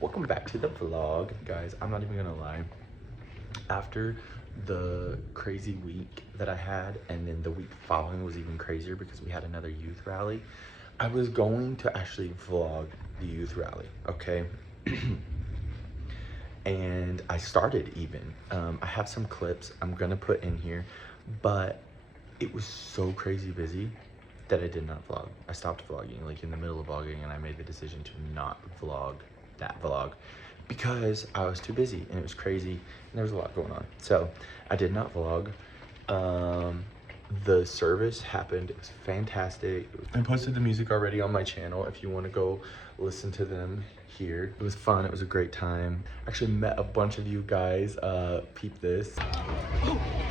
Welcome back to the vlog, guys. I'm not even gonna lie. After the crazy week that I had, and then the week following was even crazier because we had another youth rally, I was going to actually vlog the youth rally, okay? And I started even. I have some clips I'm gonna put in here, but it was so crazy busy that I did not vlog. I stopped vlogging like in the middle of vlogging, and I made the decision to not vlog that vlog because I was too busy and it was crazy and there was a lot going on. So I did not vlog. The service happened. It was fantastic. I posted the music already on my channel if you want to go listen to them here. It was fun. It was a great time. Actually met a bunch of you guys. Peep this.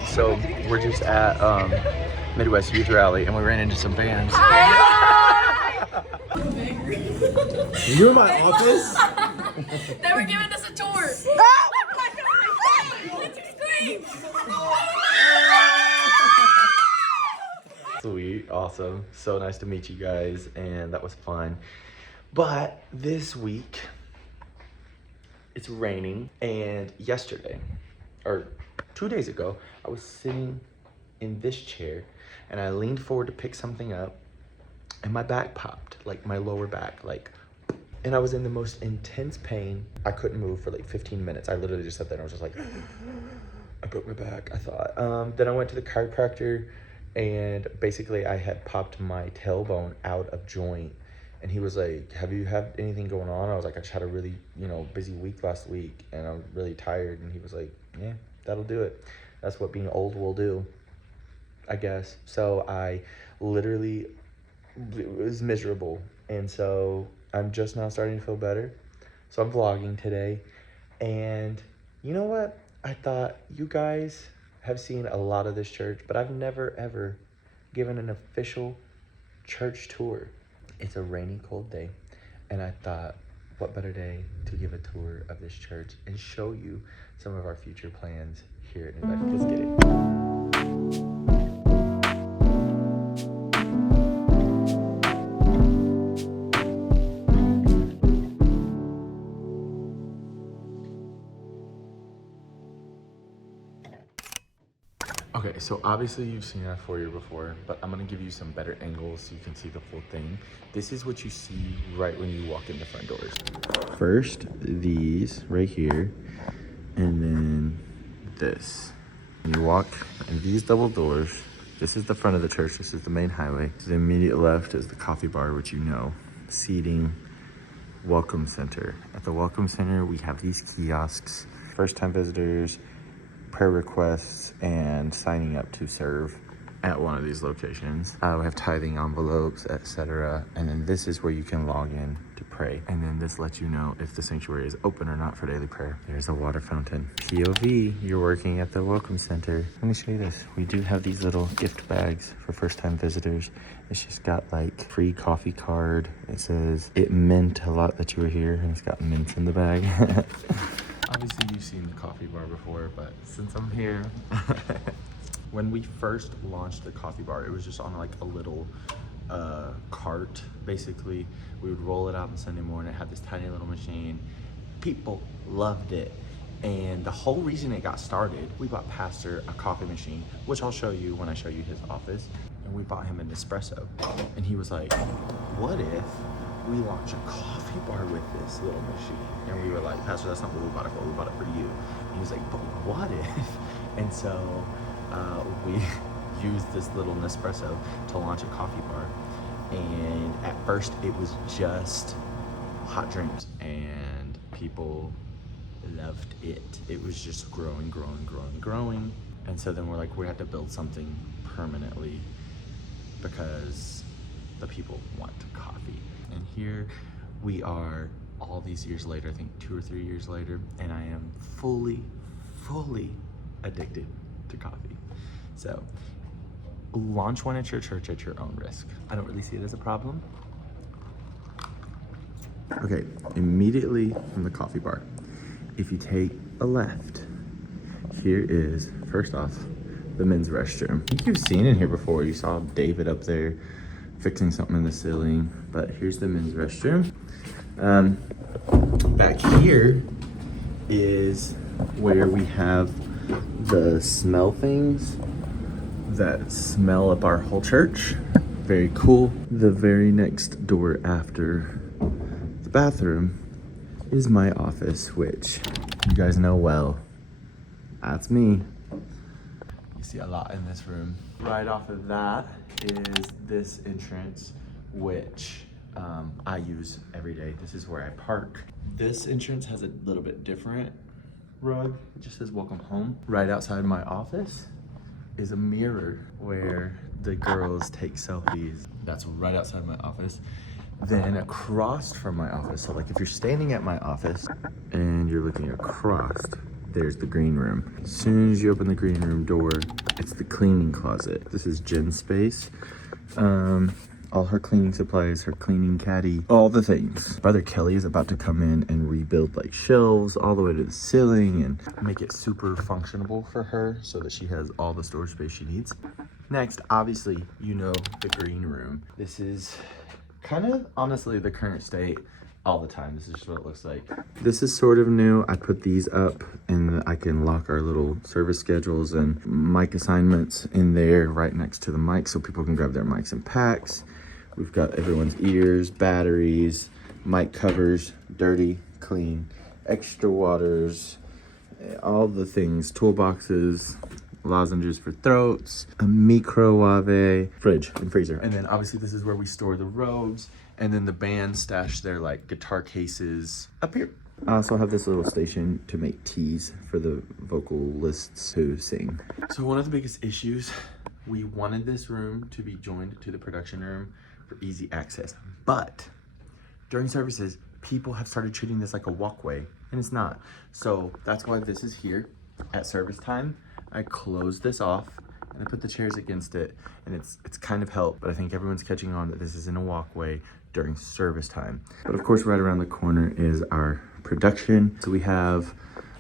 So we're just at Midwest Youth Rally and we ran into some bands. You're in my office? They were giving us a tour. Let's scream. Sweet, awesome. So nice to meet you guys, and that was fun. But this week, it's raining, and yesterday, or 2 days ago, I was sitting in this chair, and I leaned forward to pick something up, and my back popped, like my lower back, like, and I was in the most intense pain. I couldn't move for like 15 minutes. I literally just sat there and I was just like, I broke my back, I thought. Then I went to the chiropractor, and basically I had popped my tailbone out of joint, and he was like, have you had anything going on? I was like, I just had a really, busy week last week, and I'm really tired. And he was like, yeah, that'll do it. That's what being old will do, I guess. So I literally, it was miserable. And so I'm just now starting to feel better. So I'm vlogging today. And you know what? I thought you guys have seen a lot of this church, but I've never ever given an official church tour. It's a rainy, cold day, and I thought, what better day to give a tour of this church and show you some of our future plans here at New Life. Let's get it. Okay, so obviously you've seen our foyer before, but I'm gonna give you some better angles so you can see the full thing. This is what you see right when you walk in the front doors. First, these right here, and then this. You walk in these double doors. This is the front of the church. This is the main highway. To the immediate left is the coffee bar, which you know. Seating, welcome center. At the welcome center, we have these kiosks. First-time visitors, prayer requests, and signing up to serve at one of these locations. We have tithing envelopes, etc. And then this is where you can log in to pray. And then this lets you know if the sanctuary is open or not for daily prayer. There's a water fountain. POV, you're working at the Welcome Center. Let me show you this. We do have these little gift bags for first-time visitors. It's just got like free coffee card. It says, it meant a lot that you were here, and it's got mints in the bag. Obviously you've seen the coffee bar before, but since I'm here, when we first launched the coffee bar, it was just on like a little cart, basically. We would roll it out on Sunday morning, have this tiny little machine. People loved it. And the whole reason it got started, we bought Pastor a coffee machine, which I'll show you when I show you his office. And we bought him an espresso. And he was like, what if we launch a coffee bar with this little machine? And we were like, Pastor, that's not what we bought it for. We bought it for you. And he was like, but what if? And so we used this little Nespresso to launch a coffee bar. And at first it was just hot drinks, and people loved it. It was just growing. And so then we're like, we have to build something permanently because the people want coffee. And here we are all these years later, I think 2 or 3 years later, and I am fully addicted to coffee. So launch one at your church at your own risk. I don't really see it as a problem. Okay, immediately from the coffee bar, if you take a left, here is, first off, the men's restroom. I think you've seen it here before. You saw David up there fixing something in the ceiling, but here's the men's restroom. Back here is where we have the smell things that smell up our whole church. Very cool. The very next door after the bathroom is my office, which you guys know well. That's me. You see a lot in this room. Right off of that is this entrance, which I use every day. This is where I park. This entrance has a little bit different rug. It just says welcome home. Right outside my office is a mirror where the girls take selfies. That's right outside my office. Then across from my office, so like if you're standing at my office and you're looking across, there's the green room. As soon as you open the green room door, it's the cleaning closet. This is Jen's space. All her cleaning supplies, her cleaning caddy, all the things. Brother Kelly is about to come in and rebuild like shelves all the way to the ceiling and make it super functional for her so that she has all the storage space she needs. Next, obviously, you know the green room. This is kind of honestly the current state all the time. This is just what it looks like. This is sort of new. I put these up and I can lock our little service schedules and mic assignments in there right next to the mic so people can grab their mics and packs. We've got everyone's ears, batteries, mic covers, dirty, clean, extra waters, all the things, toolboxes, lozenges for throats, a microwave, fridge and freezer. And then obviously this is where we store the robes, and then the band stash their like guitar cases up here. I also have this little station to make teas for the vocalists who sing. So one of the biggest issues, we wanted this room to be joined to the production room for easy access, but during services, people have started treating this like a walkway, and it's not. So that's why this is here at service time. I closed this off and I put the chairs against it, and it's kind of helped, but I think everyone's catching on that this isn't a walkway during service time. But of course, right around the corner is our production. So we have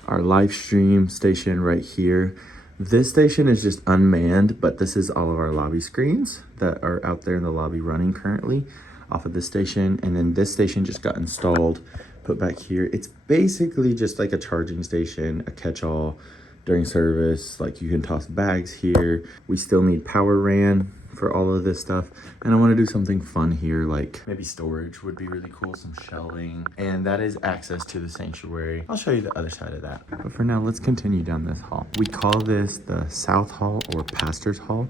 our live stream station right here. This station is just unmanned, but this is all of our lobby screens that are out there in the lobby running currently off of this station. And then this station just got installed, put back here. It's basically just like a charging station, a catch-all during service. Like you can toss bags here. We still need power ran for all of this stuff. And I want to do something fun here, like maybe storage would be really cool, some shelving. And that is access to the sanctuary. I'll show you the other side of that. But for now, let's continue down this hall. We call this the South Hall or Pastor's Hall.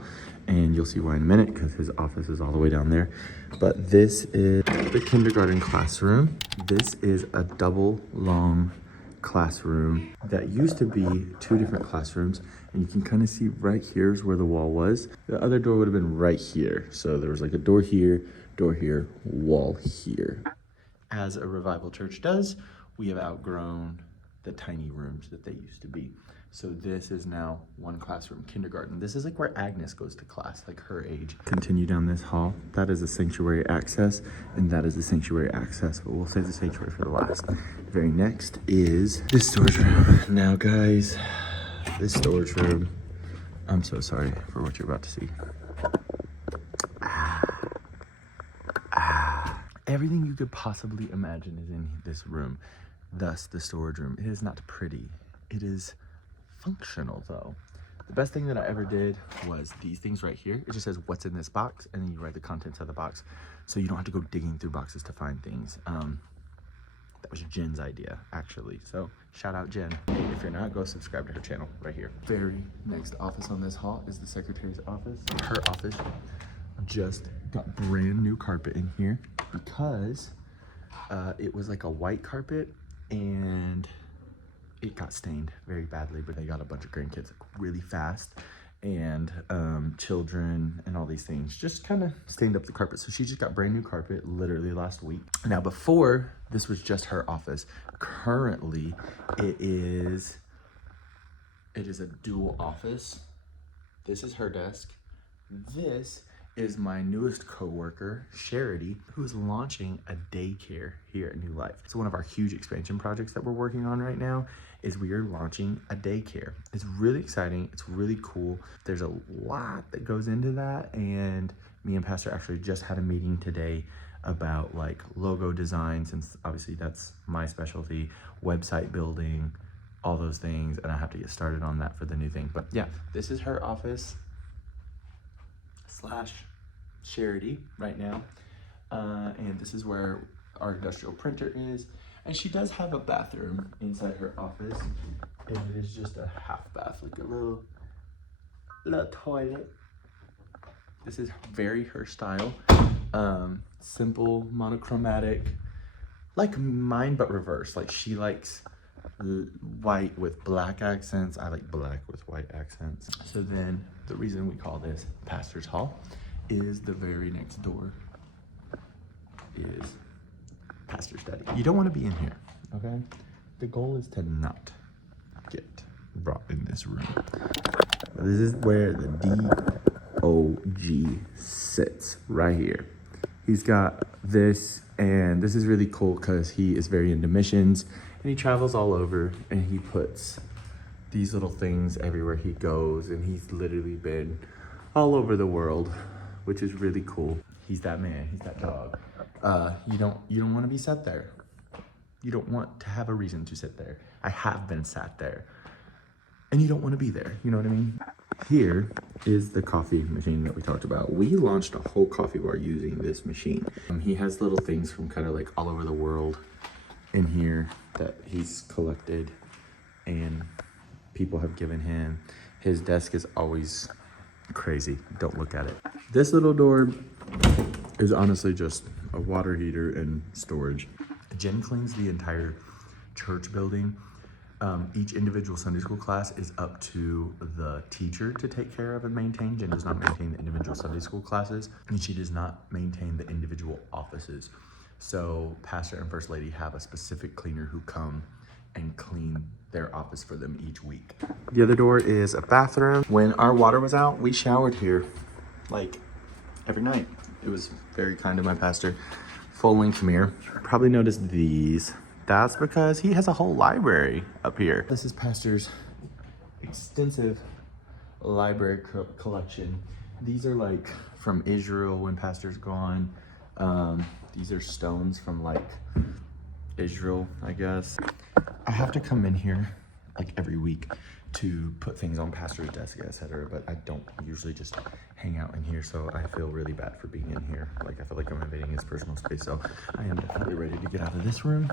And you'll see why in a minute because his office is all the way down there. But this is the kindergarten classroom. This is a double long classroom that used to be two different classrooms, and you can kind of see right here is where the wall was. The other door would have been right here, so there was like a door here, wall here. As a revival church does, we have outgrown the tiny rooms that they used to be, so this is now one classroom, kindergarten. This is like where Agnes goes to class, like her age. Continue down this hall. That is the sanctuary access, and that is the sanctuary access, but we'll save the sanctuary for the last. Very next is this storage room. Now guys, this storage room, I'm so sorry for what you're about to see. Everything you could possibly imagine is in this room, thus the storage room. It is not pretty, it is functional though. The best thing that I ever did was these things right here. It just says what's in this box, and then you write the contents of the box, so you don't have to go digging through boxes to find things. That was Jen's idea, actually. So shout out Jen. If you're not, go subscribe to her channel right here. Very next office on this hall is the secretary's office. Her office just got brand new carpet in here because it was like a white carpet and it got stained very badly, but they got a bunch of grandkids really fast, and children and all these things just kind of stained up the carpet. So she just got brand new carpet literally last week. Now before, this was just her office. Currently, it is a dual office. This is her desk. This is my newest coworker, Charity, who is launching a daycare here at New Life. So one of our huge expansion projects that we're working on right now is we are launching a daycare. It's really exciting. It's really cool. There's a lot that goes into that, and me and Pastor actually just had a meeting today about like logo design, since obviously that's my specialty, website building, all those things, and I have to get started on that for the new thing. But yeah, this is her office slash charity right now. And this is where our industrial printer is. And she does have a bathroom inside her office. And it is just a half bath, like a little toilet. This is very her style. Simple, monochromatic, like mine, but reverse. Like she likes white with black accents. I like black with white accents. So then the reason we call this Pastor's Hall is the very next door is Pastor Study. You don't want to be in here, okay? The goal is to not get brought in this room. This is where the DOG sits, right here. He's got this, and this is really cool because he is very into missions, and he travels all over, and he puts these little things everywhere he goes, and he's literally been all over the world, which is really cool. He's that man, he's that dog. You don't want to be sat there. You don't want to have a reason to sit there. I have been sat there, and you don't want to be there. You know what I mean? Here is the coffee machine that we talked about. We launched a whole coffee bar using this machine. He has little things from kind of like all over the world in here that he's collected and people have given him. His desk is always crazy. Don't look at it. This little door is honestly just a water heater and storage. Jen cleans the entire church building. Each individual Sunday school class is up to the teacher to take care of and maintain. Jen does not maintain the individual Sunday school classes, and she does not maintain the individual offices. So Pastor and First Lady have a specific cleaner who come and clean their office for them each week. The other door is a bathroom. When our water was out, we showered here like every night. It was very kind of my pastor. Full-length mirror. Probably noticed these. That's because he has a whole library up here. This is Pastor's extensive library collection. These are like from Israel when Pastor's gone. These are stones from like Israel, I guess. I have to come in here like every week to put things on Pastor's desk, etc. But I don't usually just hang out in here, so I feel really bad for being in here. Like I feel like I'm invading his personal space, so I am definitely ready to get out of this room.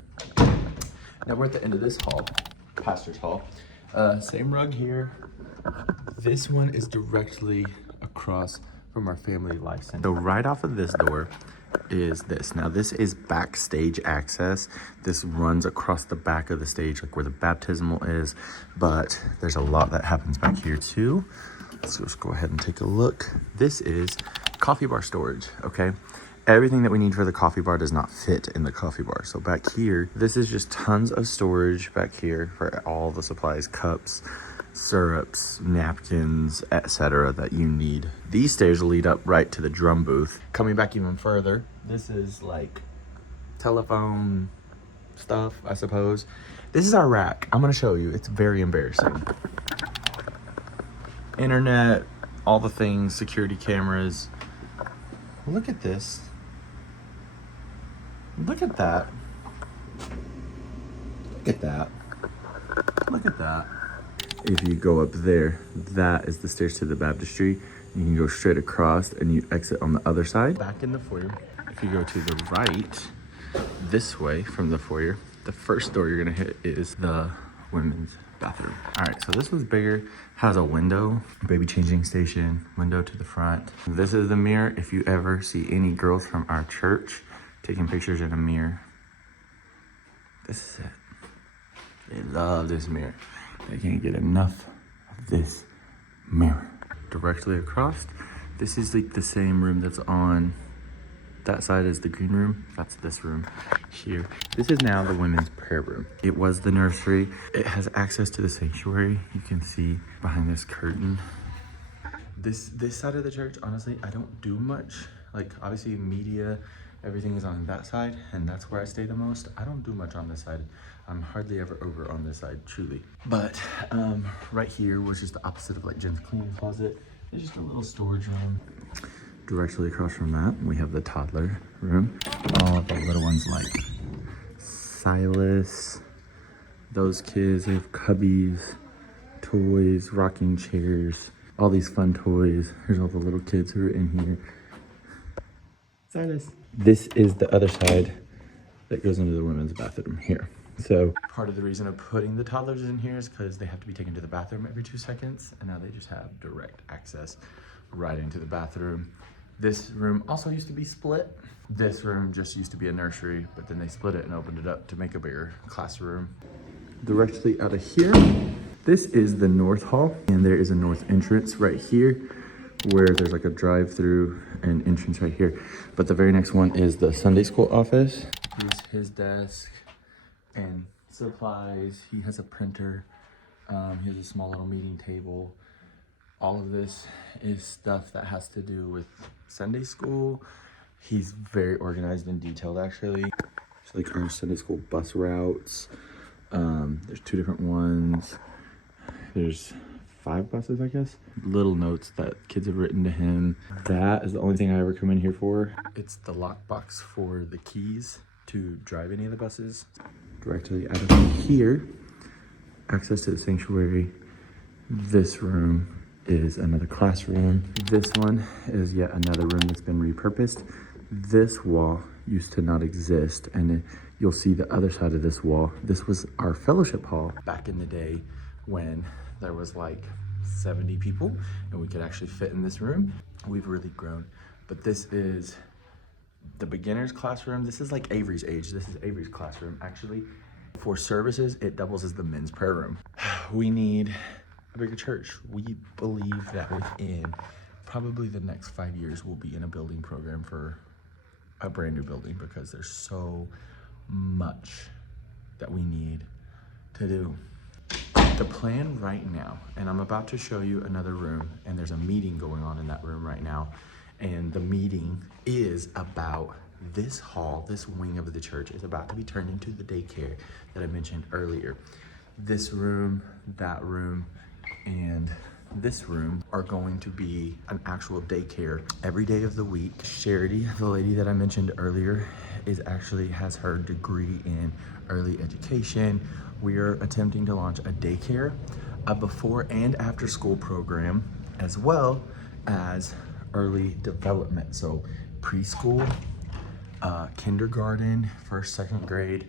Now we're at the end of this hall, Pastor's Hall. Same rug here. This one is directly across from our family life center. So right off of this door is this. Now this is backstage access. This runs across the back of the stage, like where the baptismal is, but there's a lot that happens back here too. Let's just go ahead and take a look. This is coffee bar storage, okay? Everything that we need for the coffee bar does not fit in the coffee bar. So back here, this is just tons of storage back here for all the supplies, cups, syrups, napkins, etc. that you need. These stairs lead up right to the drum booth. Coming back even further, this is like telephone stuff, I suppose. This is our rack. I'm gonna show you. It's very embarrassing. Internet, all the things, security cameras. Look at this. Look at that. Look at that. Look at that. If you go up there, that is the stairs to the baptistry. You can go straight across and you exit on the other side. Back in the foyer, if you go to the right, this way from the foyer, the first door you're gonna hit is the women's bathroom. All right, so this one's bigger, has a window, baby changing station, window to the front. This is the mirror. If you ever see any girls from our church taking pictures in a mirror, this is it. They love this mirror. They can't get enough of this mirror. Directly across, this is like the same room that's on that side is the green room. That's this room here. This is now the women's prayer room. It was the nursery. It has access to the sanctuary. You can see behind this curtain. This side of the church, honestly, I don't do much. Like obviously media, everything is on that side, and that's where I stay the most. I don't do much on this side. I'm hardly ever over on this side, truly. But right here was just the opposite of like Jen's cleaning closet. It's just a little storage room. Directly across from that, we have the toddler room. All the little ones like Silas, those kids, they have cubbies, toys, rocking chairs, all these fun toys. Here's all the little kids who are in here. Silas. This is the other side that goes into the women's bathroom here. So part of the reason of putting the toddlers in here is because they have to be taken to the bathroom every 2 seconds, and now they just have direct access right into the bathroom. This room also used to be split. This room just used to be a nursery, but then they split it and opened it up to make a bigger classroom. Directly out of here, this is the north hall, and there is a north entrance right here where there's like a drive-through and entrance right here. But the very next one is the Sunday school office. Here's his desk and supplies. He has a printer. He has a small little meeting table. All of this is stuff that has to do with Sunday school. He's very organized and detailed, actually. It's like our Sunday school bus routes. There's 2 different ones. There's 5 buses, I guess. Little notes that kids have written to him. That is the only thing I ever come in here for. It's the lockbox for the keys to drive any of the buses. Directly out of here, access to the sanctuary. This room is another classroom. This one is yet another room that's been repurposed. This wall used to not exist, and you'll see the other side of this wall. This was our fellowship hall back in the day when there was like 70 people and we could actually fit in this room. We've really grown, but this is the beginner's classroom. This is like Avery's age. This is Avery's classroom, actually. For services, it doubles as the men's prayer room. We need a bigger church. We believe that within probably the next 5 years, we'll be in a building program for a brand new building because there's so much that we need to do. The plan right now, and I'm about to show you another room, and there's a meeting going on in that room right now, and the meeting is about this hall, this wing of the church is about to be turned into the daycare that I mentioned earlier. This room, that room, and this room are going to be an actual daycare every day of the week. Charity, the lady that I mentioned earlier, has her degree in early education. We are attempting to launch a daycare, a before and after school program, as well as early development. So preschool, kindergarten, 1st, 2nd grade,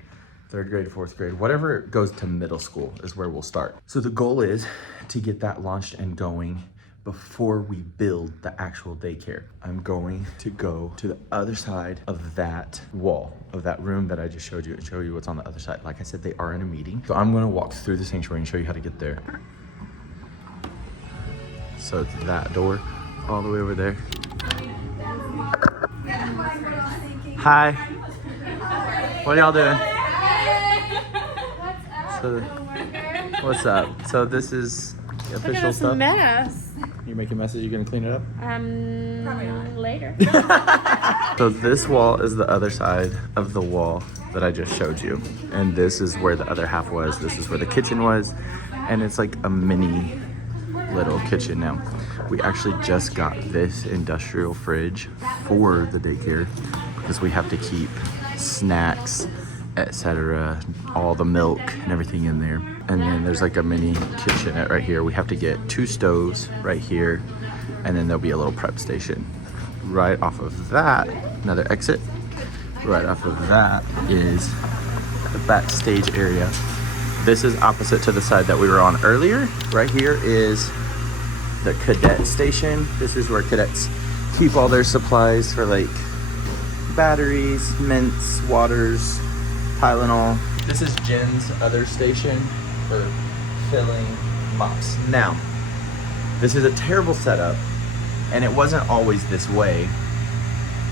3rd grade, 4th grade, whatever goes to middle school is where we'll start. So the goal is to get that launched and going before we build the actual daycare. I'm going to go to the other side of that wall, of that room that I just showed you, and show you what's on the other side. Like I said, they are in a meeting. So I'm gonna walk through the sanctuary and show you how to get there. So it's that door all the way over there. Hi. What are y'all doing? So, what's up? So this is the official stuff. Mess. You're making messes. You gonna clean it up? Later. So this wall is the other side of the wall that I just showed you, and this is where the other half was. This is where the kitchen was, and it's like a mini little kitchen now. We actually just got this industrial fridge for the daycare because we have to keep snacks, etc., all the milk and everything in there. And then there's like a mini kitchenette right here. We have to get 2 stoves right here, and then there'll be a little prep station. Right off of that, another exit. Right off of that is the backstage area. This is opposite to the side that we were on earlier. Right here is the cadet station. This is where cadets keep all their supplies for like batteries, mints, waters, Tylenol. This is Jen's other station for filling mops. Now, this is a terrible setup, and it wasn't always this way,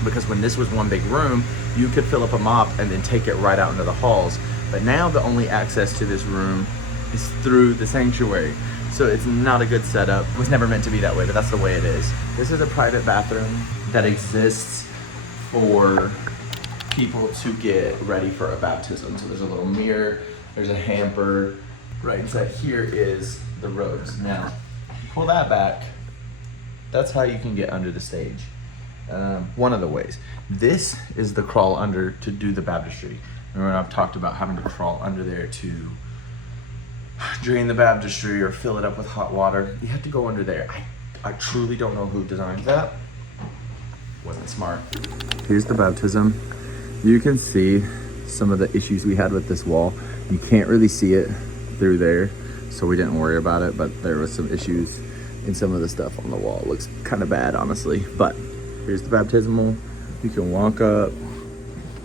because when this was one big room, you could fill up a mop and then take it right out into the halls. But now the only access to this room is through the sanctuary. So it's not a good setup. It was never meant to be that way, but that's the way it is. This is a private bathroom that exists for people to get ready for a baptism. So there's a little mirror, there's a hamper. Right inside here is the robes. Now, pull that back. That's how you can get under the stage. One of the ways. This is the crawl under to do the baptistry. Remember, I've talked about having to crawl under there to drain the baptistry or fill it up with hot water. You have to go under there. I truly don't know who designed that. Wasn't smart. Here's the baptism. You can see some of the issues we had with this wall. You can't really see it through there, so we didn't worry about it, but there was some issues in some of the stuff on the wall. It looks kind of bad, honestly, but here's the baptismal. You can walk up,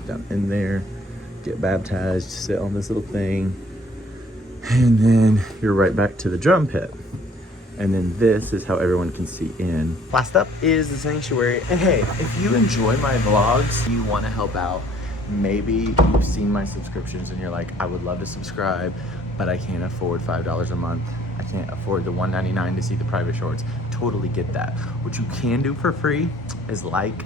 down in there, get baptized, sit on this little thing, and then you're right back to the drum pit. And then this is how everyone can see in. Last up is the sanctuary. And hey, if you enjoy my vlogs, you want to help out, maybe you've seen my subscriptions and you're like, I would love to subscribe, but I can't afford $5 a month. I can't afford the $1.99 to see the private shorts. Totally get that. What you can do for free is like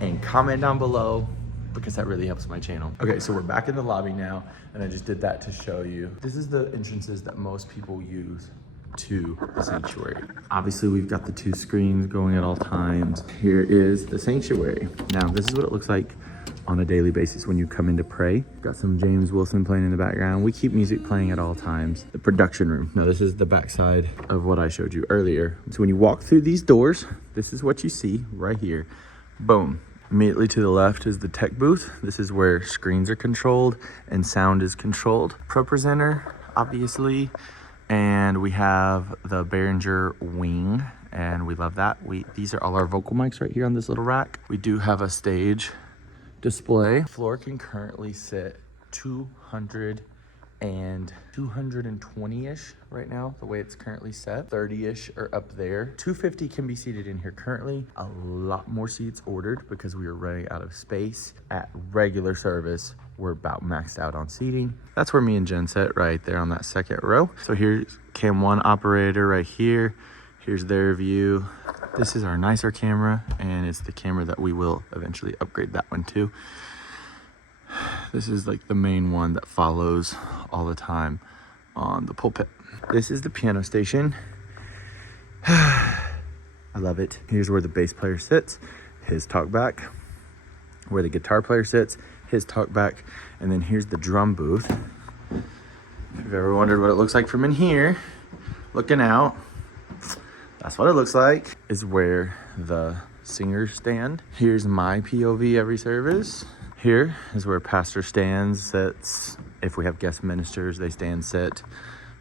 and comment down below, because that really helps my channel. Okay, so we're back in the lobby now, and I just did that to show you. This is the entrances that most people use to the sanctuary. Obviously, we've got the 2 screens going at all times. Here is the sanctuary. Now, this is what it looks like on a daily basis when you come in to pray. Got some James Wilson playing in the background. We keep music playing at all times. The production room. Now, this is the backside of what I showed you earlier. So when you walk through these doors, this is what you see right here. Boom. Immediately to the left is the tech booth. This is where screens are controlled and sound is controlled. Pro presenter, obviously. And we have the Behringer wing, and we love that. These are all our vocal mics right here on this little rack. We do have a stage display. Floor can currently sit 220-ish right now, the way it's currently set. 30-ish are up there. 250 can be seated in here currently. A lot more seats ordered because we are running out of space. At regular service, we're about maxed out on seating. That's where me and Jen sit, right there on that second row. So here's cam 1 operator right here. Here's their view. This is our nicer camera, and it's the camera that we will eventually upgrade that one to. This is like the main one that follows all the time on the pulpit. This is the piano station. I love it. Here's where the bass player sits, his talkback. Where the guitar player sits, his talkback. And then here's the drum booth. If you've ever wondered what it looks like from in here, looking out, that's what it looks like. Is where the singers stand. Here's my POV every service. Here is where pastor stands, sits. If we have guest ministers, they stand, sit.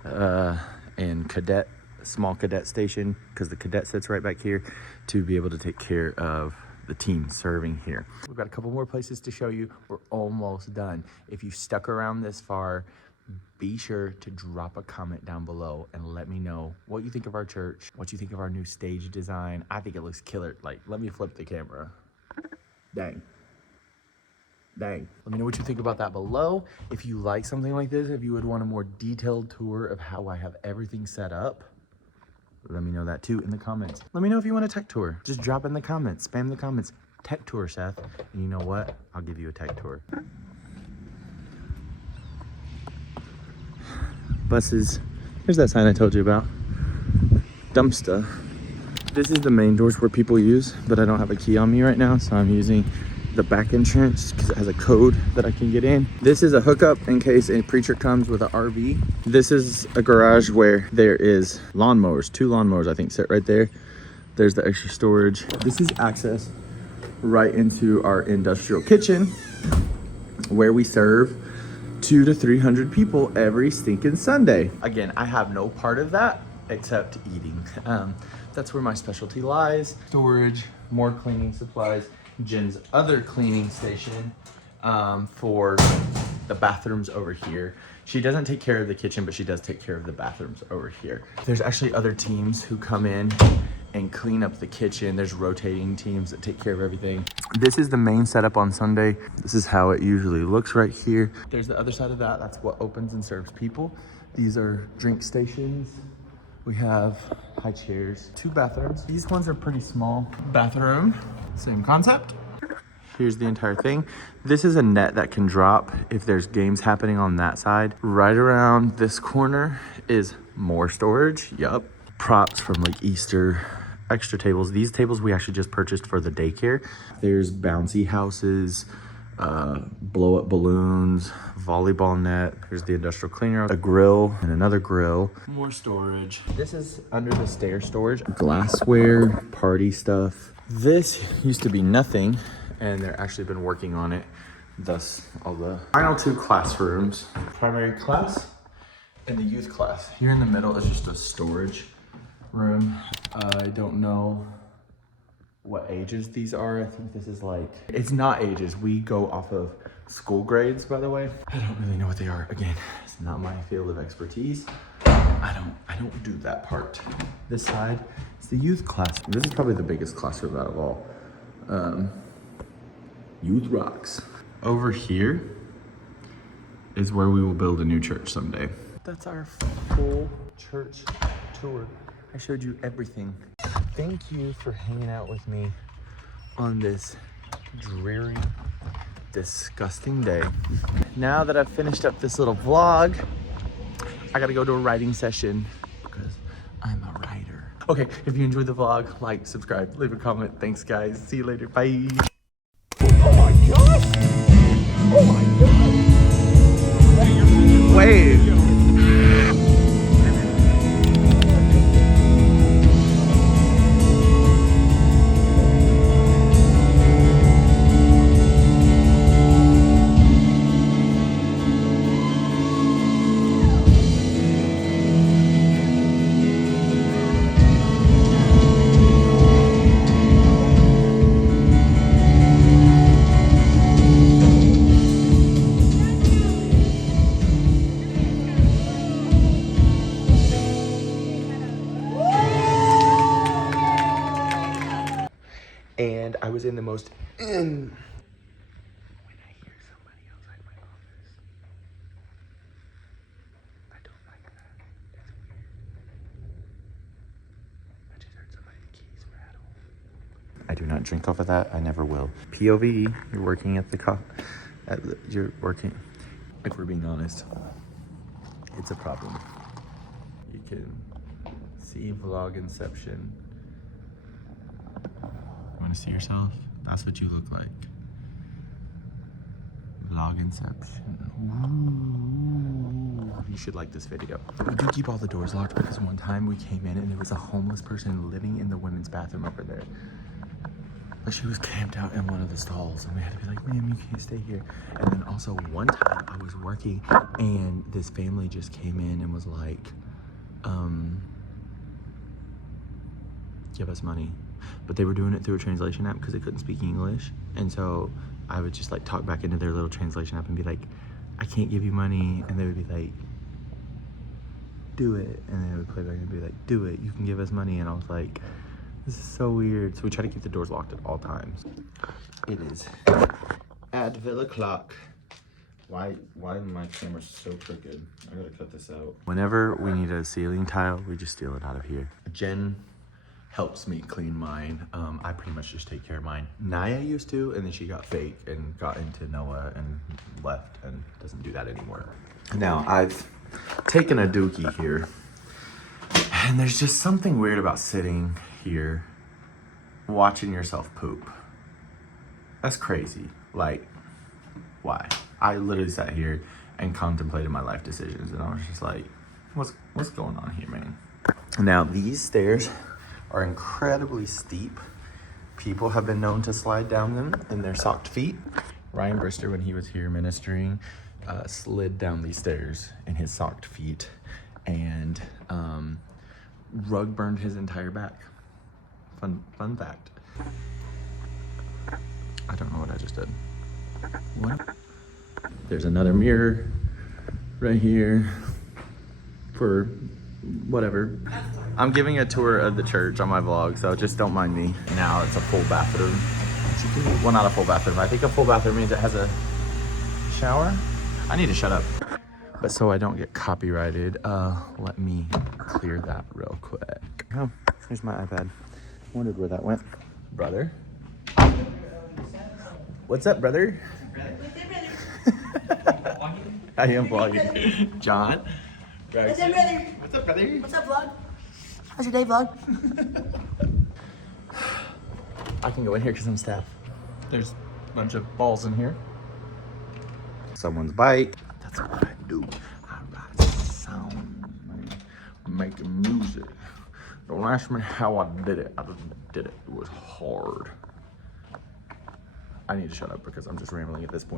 And cadet, small cadet station, because the cadet sits right back here to be able to take care of the team serving here. We've got a couple more places to show you. We're almost done. If you stuck around this far, be sure to drop a comment down below and let me know what you think of our church, what you think of our new stage design. I think it looks killer. Like, let me flip the camera. Dang. Let me know what you think about that below. If you like something like this, if you would want a more detailed tour of how I have everything set up, let me know that too in the comments. Let me know if you want a tech tour. Just drop in the comments, spam the comments. Tech tour, Seth. And you know what? I'll give you a tech tour. Buses. Here's that sign I told you about. Dumpster. This is the main doors where people use, but I don't have a key on me right now, so I'm using the back entrance because it has a code that I can get in. This is a hookup in case a preacher comes with an RV. This is a garage where there is lawnmowers, 2 lawnmowers I think sit right there. There's the extra storage. This is access right into our industrial kitchen where we serve 200 to 300 people every stinking Sunday. Again, I have no part of that except eating. That's where my specialty lies. Storage, more cleaning supplies. Jen's other cleaning station for the bathrooms over here. She doesn't take care of the kitchen, but she does take care of the bathrooms over here. There's actually other teams who come in and clean up the kitchen. There's rotating teams that take care of everything. This is the main setup on Sunday. This is how it usually looks right here. There's the other side of that. That's what opens and serves people. These are drink stations. We have high chairs, 2 bathrooms. These ones are pretty small. Bathroom, same concept. Here's the entire thing. This is a net that can drop if there's games happening on that side. Right around this corner is more storage. Yup. Props from like Easter extra tables. These tables we actually just purchased for the daycare. There's bouncy houses, blow up balloons, volleyball net. Here's the industrial cleaner, a grill and another grill. More storage. This is under the stair storage. Glassware, party stuff. This used to be nothing and they're actually been working on it. Thus all the final 2 classrooms. Primary class and the youth class. Here in the middle is just a storage room. I don't know what ages these are. I think this is like, it's not ages. We go off of school grades, by the way. I don't really know what they are. Again, it's not my field of expertise. I don't do that part. This side is the youth class. This is probably the biggest classroom out of all. Youth rocks. Over here is where we will build a new church someday. That's our full church tour. I showed you everything. Thank you for hanging out with me on this dreary, disgusting day. Now that I've finished up this little vlog, I gotta go to a writing session because I'm a writer. Okay, if you enjoyed the vlog, like, subscribe, leave a comment. Thanks guys, see you later, bye. Oh my gosh! Oh my god! Wait. And I was in the most when I hear somebody outside my office, I don't like that. That's weird. I just heard somebody's keys rattle. I do not drink off of that. I never will. POV, you're working at the you're working. If we're being honest, it's a problem. You can see vlog inception. Want to see yourself? That's what you look like. Vlog inception. Ooh. You should like this video. We do keep all the doors locked because one time we came in and there was a homeless person living in the women's bathroom over there. Like she was camped out in one of the stalls and we had to be like, ma'am, you can't stay here. And then also one time I was working and this family just came in and was like, give us money. But they were doing it through a translation app because they couldn't speak English. And so I would just like talk back into their little translation app and be like, I can't give you money. And they would be like, do it. And they would play back and be like, do it, you can give us money. And I was like, this is so weird. So we try to keep the doors locked at all times. It is Advil o'clock. Why my camera's so crooked? I gotta cut this out. Whenever we need a ceiling tile, we just steal it out of here. Jen helps me clean mine. I pretty much just take care of mine. Naya used to, and then she got fake and got into Noah and left and doesn't do that anymore. Now I've taken a dookie here and there's just something weird about sitting here watching yourself poop. That's crazy. Like, why? I literally sat here and contemplated my life decisions and I was just like, what's going on here, man? Now these stairs are incredibly steep. People have been known to slide down them in their socked feet. Ryan Brister, when he was here ministering, slid down these stairs in his socked feet and rug burned his entire back. Fun fact. I don't know what I just did. What? There's another mirror right here for whatever. I'm giving a tour of the church on my vlog, so just don't mind me. Now it's a full bathroom. Well, not a full bathroom. I think a full bathroom means it has a shower. I need to shut up. But so I don't get copyrighted, let me clear that real quick. Oh, here's my iPad. Wondered where that went. Brother? What's up, brother? I am vlogging. John? What's up, brother? What's up, brother? What's up, vlog? How's your day, vlog? I can go in here because I'm staff. There's a bunch of balls in here. Someone's bike. That's what I do. I write sound, man. I'm making music. Don't ask me how I did it. I just did it. It was hard. I need to shut up because I'm just rambling at this point.